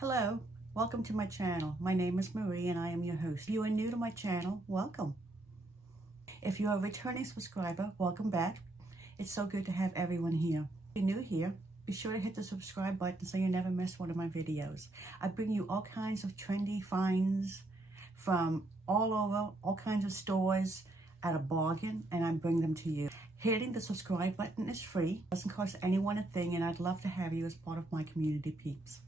Hello, welcome to my channel. My name is Marie and I am your host. If you are new to my channel, welcome. If you are a returning subscriber, welcome back. It's so good to have everyone here. If you're new here, be sure to hit the subscribe button so you never miss one of my videos. I bring you all kinds of trendy finds from all over, all kinds of stores at a bargain, and I bring them to you. Hitting the subscribe button is free. It doesn't cost anyone a thing, and I'd love to have you as part of my community peeps.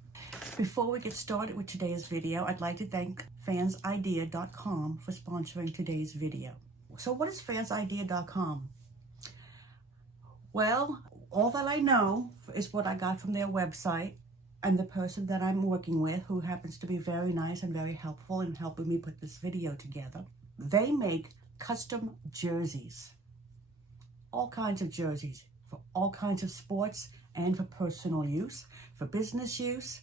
Before we get started with today's video, I'd like to thank fansidea.com for sponsoring today's video. So what is fansidea.com? Well, all that I know is what I got from their website and the person that I'm working with, who happens to be very nice and very helpful in helping me put this video together. They make custom jerseys, all kinds of jerseys for all kinds of sports and for personal use, for business use,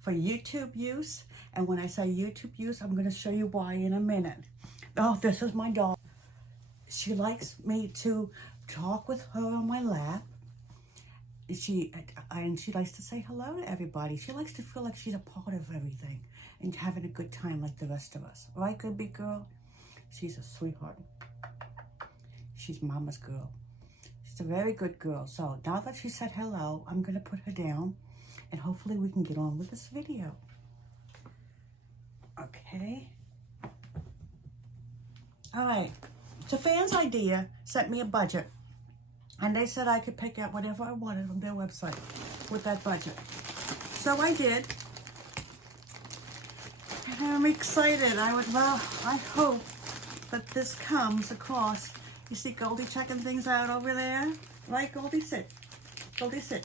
for YouTube use. And when I say YouTube use, I'm going to show you why in a minute. Oh, this is my dog. She likes me to talk with her on my lap. She likes to say hello to everybody. She likes to feel like she's a part of everything and having a good time like the rest of us. Right, good big girl? She's a sweetheart. She's mama's girl. She's a very good girl. So now that she said hello, I'm going to put her down and hopefully we can get on with this video. Okay. All right. So Fans Idea sent me a budget, and they said I could pick out whatever I wanted from their website with that budget. So I did. And I'm excited. I hope that this comes across. You see Goldie checking things out over there? Right, Goldie? Sit. Goldie, sit.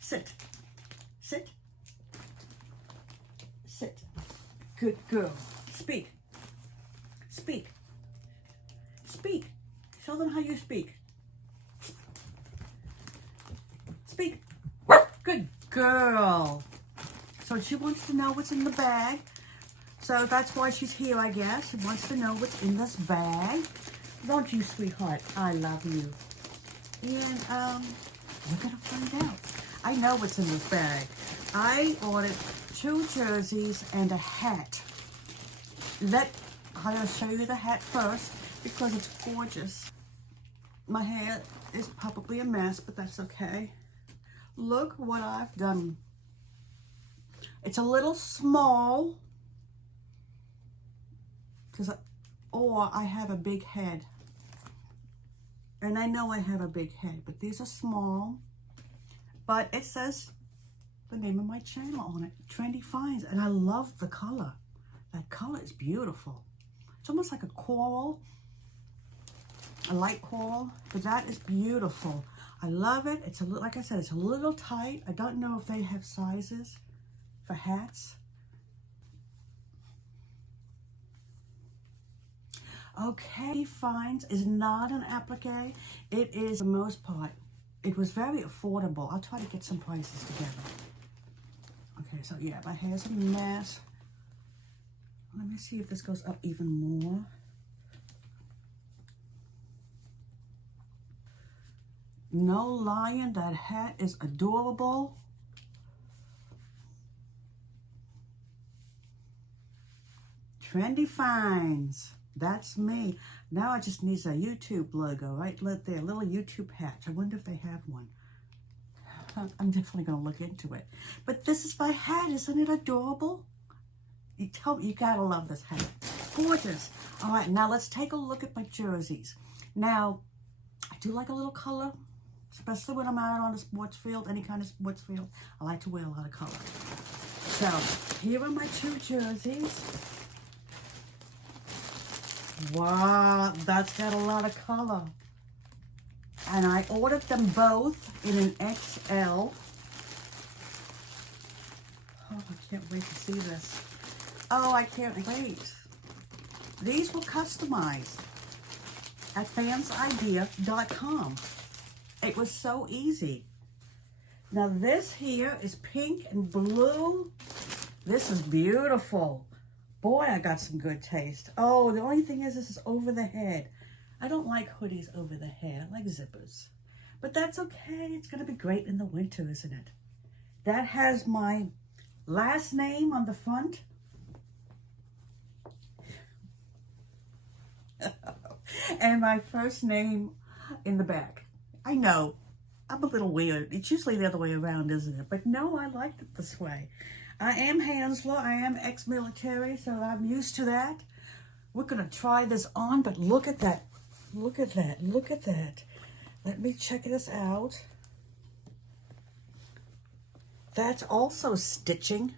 Sit. Sit. Sit. Good girl. Speak. Speak. Speak. Show them how you speak. Speak. Good girl. So she wants to know what's in the bag. So that's why she's here, I guess. She wants to know what's in this bag. Don't you, sweetheart? I love you. And we're going to find out. I know what's in this bag. I ordered 2 jerseys and a hat. I'm going to show you the hat first because it's gorgeous. My hair is probably a mess, but that's okay. Look what I've done. It's a little small or I have a big head. And I know I have a big head, but these are small. But it says the name of my channel on it, Trendy Finds, and I love the color. That color is beautiful. It's almost like a coral, a light coral, but that is beautiful. I love it. It's like I said, it's a little tight. I don't know if they have sizes for hats. Okay, Finds is not an applique. It is, for the most part, it was very affordable. I'll try to get some prices together. Okay, so yeah, my hair's a mess. Let me see if this goes up even more. No lying, that hat is adorable. Trendy Finds. That's me. Now I just need a YouTube logo right there, a little YouTube patch. I wonder if they have one. I'm definitely going to look into it. But this is my hat. Isn't it adorable? You tell me, you got to love this hat. Gorgeous. All right, now let's take a look at my jerseys. Now, I do like a little color, especially when I'm out on a sports field, any kind of sports field. I like to wear a lot of color. So, here are my 2 jerseys. Wow, that's got a lot of color. And I ordered them both in an XL. Oh, I can't wait to see this. Oh, I can't wait. These were customized at fansidea.com. It was so easy. Now this here is pink and blue. This is beautiful. Boy, I got some good taste. Oh, the only thing is this is over the head. I don't like hoodies over the head. I like zippers. But that's okay. It's going to be great in the winter, isn't it? That has my last name on the front. And my first name in the back. I know, I'm a little weird. It's usually the other way around, isn't it? But no, I liked it this way. I am Hansler. I am ex-military, so I'm used to that. We're going to try this on, but look at that. Look at that. Look at that. Let me check this out. That's also stitching.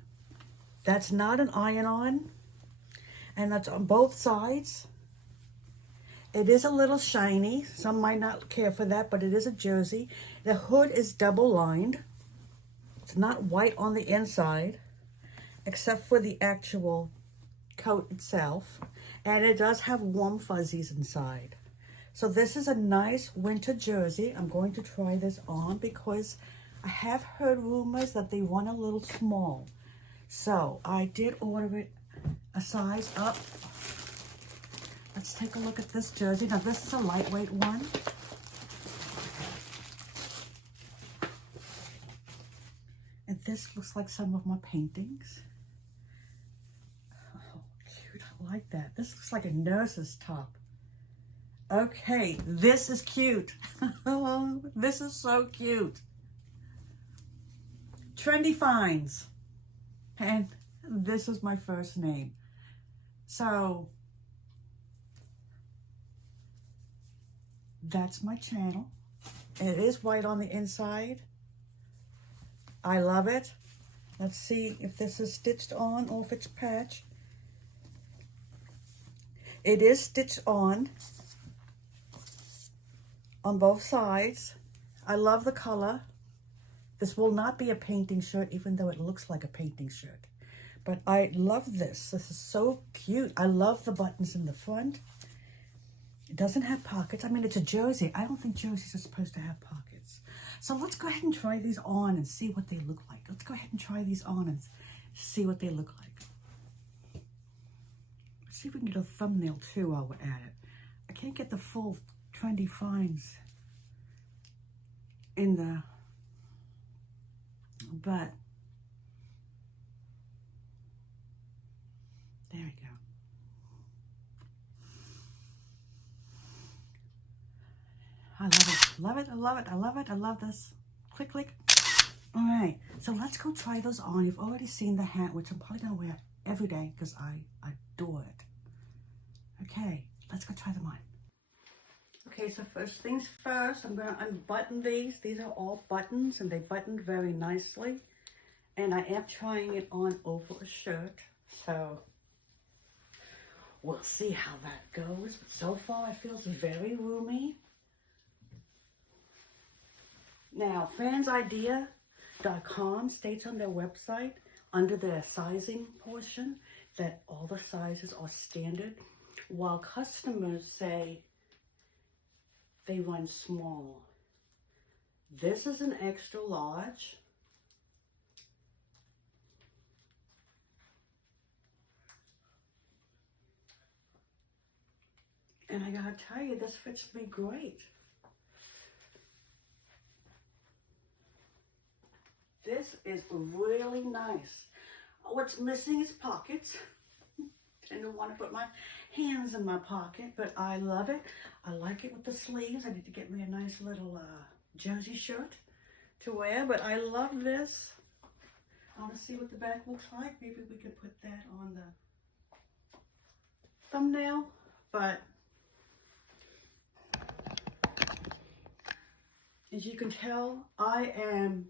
That's not an iron-on. And that's on both sides. It is a little shiny. Some might not care for that, but it is a jersey. The hood is double-lined. It's not white on the inside, except for the actual coat itself. And it does have warm fuzzies inside. So this is a nice winter jersey. I'm going to try this on because I have heard rumors that they run a little small. So I did order it a size up. Let's take a look at this jersey. Now this is a lightweight one. And this looks like some of my paintings. Oh, cute, I like that. This looks like a nurse's top. Okay, this is cute. This is so cute. Trendy Finds. And this is my first name. So that's my channel. It is white on the inside. I love it. Let's see if this is stitched on or if it's patch. It is stitched on both sides. I love the color. This will not be a painting shirt, even though it looks like a painting shirt. But I love this. This is so cute. I love the buttons in the front. It doesn't have pockets. I mean, it's a jersey. I don't think jerseys are supposed to have pockets. So let's go ahead and try these on and see what they look like. Let's go ahead and try these on and see what they look like. Let's see if we can get a thumbnail too while we're at it. I can't get the full Trendy Finds in the, but there we go. I love it. Love it. I love it. I love it. I love this. Click, click. All right. So let's go try those on. You've already seen the hat, which I'm probably going to wear every day because I adore it. Okay. Let's go try them on. Okay. So first things first, I'm going to unbutton these. These are all buttons and they buttoned very nicely. And I am trying it on over a shirt. So we'll see how that goes. But so far it feels very roomy. Now, fansidea.com states on their website, under their sizing portion, that all the sizes are standard, while customers say they run small. This is an extra large. And I gotta tell you, this fits me great. This is really nice. What's missing is pockets. I don't want to put my hands in my pocket, but I love it. I like it with the sleeves. I need to get me a nice little jersey shirt to wear, but I love this. I want to see what the back looks like. Maybe we could put that on the thumbnail, but as you can tell, I am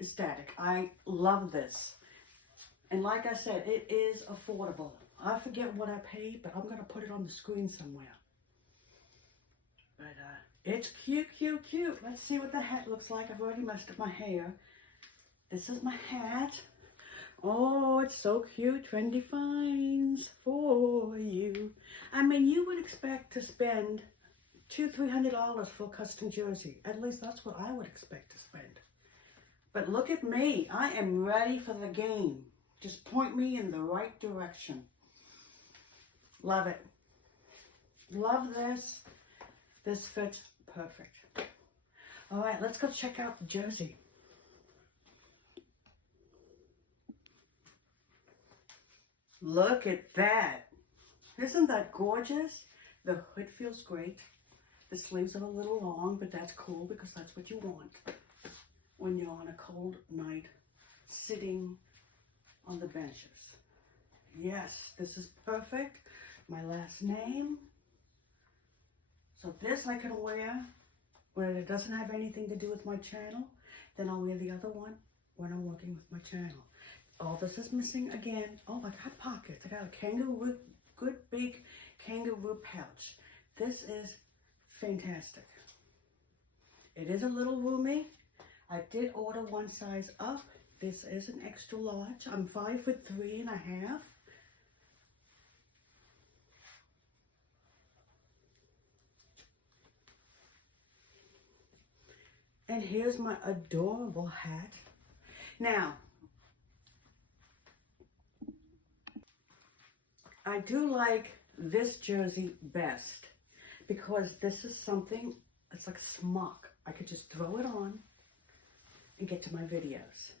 ecstatic. I love this. And like I said, it is affordable. I forget what I paid, but I'm going to put it on the screen somewhere. But it's cute, cute, cute. Let's see what the hat looks like. I've already messed up my hair. This is my hat. Oh, it's so cute. Trendy Finds for you. I mean, you would expect to spend $200-300 for a custom jersey. At least that's what I would expect to spend. But look at me. I am ready for the game. Just point me in the right direction. Love it. Love this. This fits perfect. All right, let's go check out the jersey. Look at that. Isn't that gorgeous? The hood feels great. The sleeves are a little long, but that's cool because that's what you want when you're on a cold night sitting on the benches. Yes, this is perfect. My last name. So this I can wear when it doesn't have anything to do with my channel. Then I'll wear the other one when I'm working with my channel. All this is missing again. Oh, I got pockets. I got a kangaroo, good big kangaroo pouch. This is fantastic. It is a little roomy. I did order one size up. This is an extra large. I'm 5'3½". And here's my adorable hat. Now, I do like this jersey best because this is something, it's like smock. I could just throw it on and get to my videos.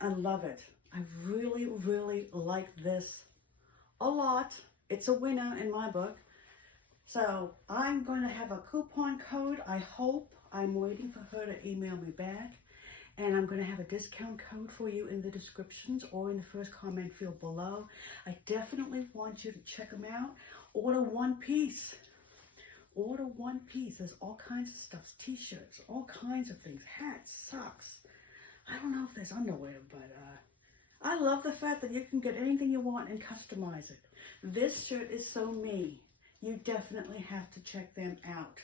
I love it. I really, really like this a lot. It's a winner in my book. So I'm going to have a coupon code. I hope. I'm waiting for her to email me back. And I'm going to have a discount code for you in the descriptions or in the first comment field below. I definitely want you to check them out. Order one piece. Order one piece. There's all kinds of stuff. T-shirts, all kinds of things. Hats, socks. I don't know if there's underwear, but I love the fact that you can get anything you want and customize it. This shirt is so me. You definitely have to check them out.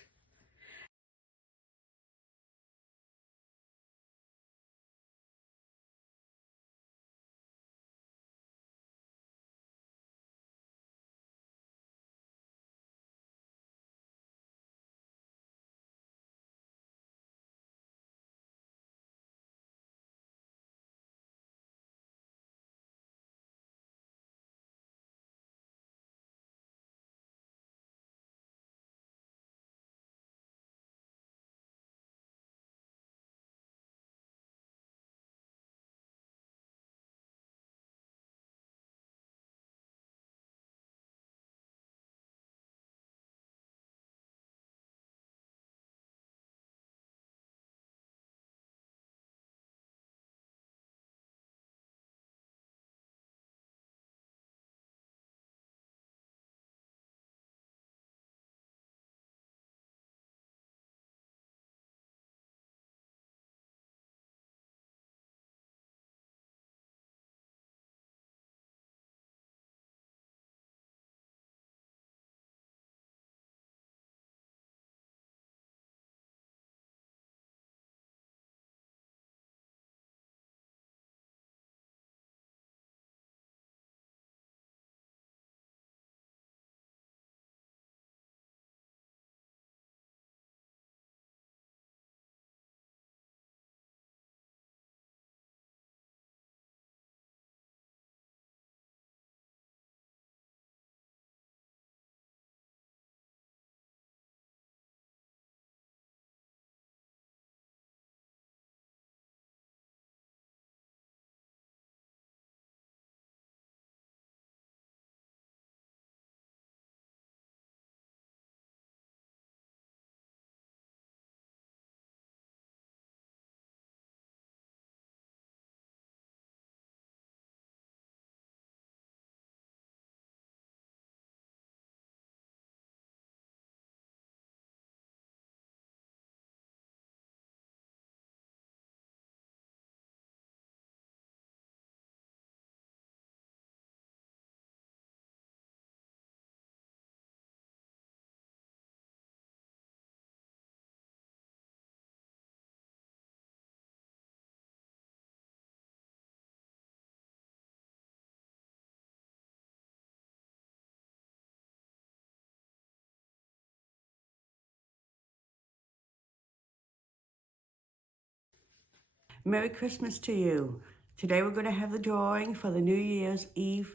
Merry Christmas to you. Today we're going to have the drawing for the New Year's Eve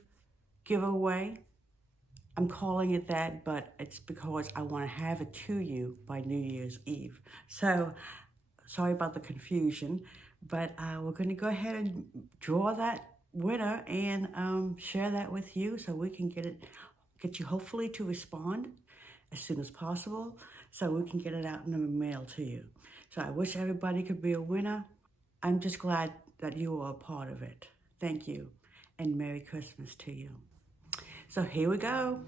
giveaway. I'm calling it that, but it's because I want to have it to you by New Year's Eve. So, sorry about the confusion, but we're going to go ahead and draw that winner and share that with you so we can get you hopefully to respond as soon as possible so we can get it out in the mail to you. So I wish everybody could be a winner. I'm just glad that you are a part of it. Thank you, and Merry Christmas to you. So here we go.